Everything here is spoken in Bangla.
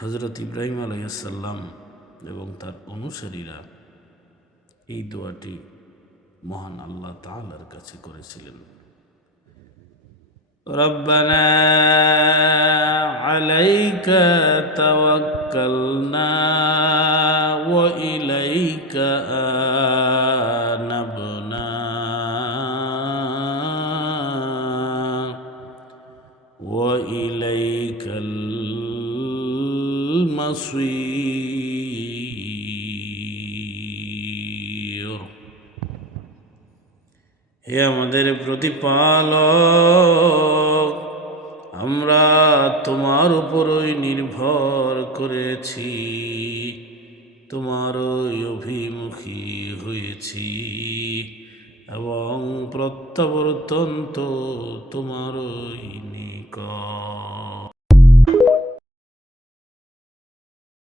হজরত ইব্রাহিম আলাইসাল্লাম এবং তার অনুসারীরা এই দোয়াটি মহান আল্লাহ তাআলার কাছে করেছিলেন ربنا عليك توكلنا وإليك آنبنا وإليك المصير হে আমাদের প্রতিপালক আমরা তোমার উপরই নির্ভর করেছি তোমারই অভিমুখী হয়েছি এবং প্রত্যাবর্তন তো তোমারই নিকট